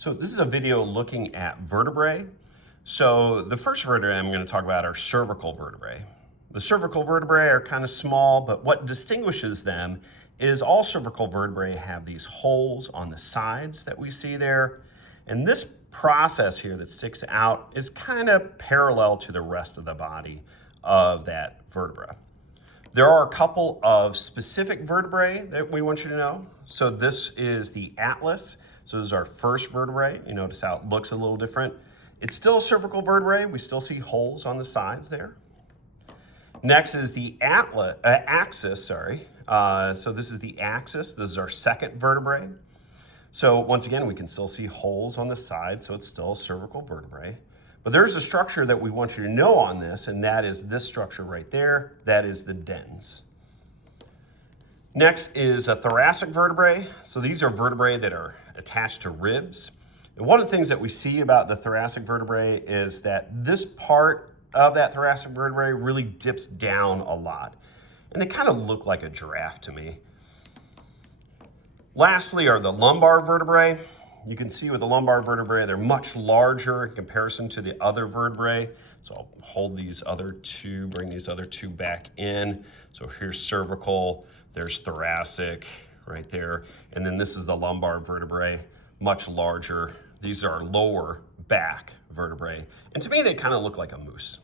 So this is a video looking at vertebrae. So the first vertebrae I'm going to talk about are cervical vertebrae. The cervical vertebrae are kind of small, but what distinguishes them is all cervical vertebrae have these holes on the sides that we see there. And this process here that sticks out is kind of parallel to the rest of the body of that vertebra. There are a couple of specific vertebrae that we want you to know. So this is the atlas. So this is our first vertebrae. You notice how it looks a little different. It's still a cervical vertebrae. We still see holes on the sides there. Next is the axis, so this is the axis. This is our second vertebrae. So once again, we can still see holes on the side, so it's still a cervical vertebrae. But there's a structure that we want you to know on this, and that is this structure right there. That is the dens. Next is a thoracic vertebrae. So these are vertebrae that are attached to ribs. And one of the things that we see about the thoracic vertebrae is that this part of that thoracic vertebrae really dips down a lot. And they kind of look like a giraffe to me. Lastly are the lumbar vertebrae. You can see with the lumbar vertebrae, they're much larger in comparison to the other vertebrae. So I'll hold these other two, bring these other two back in. So here's cervical, there's thoracic right there. And then this is the lumbar vertebrae, much larger. These are lower back vertebrae. And to me, they kind of look like a moose.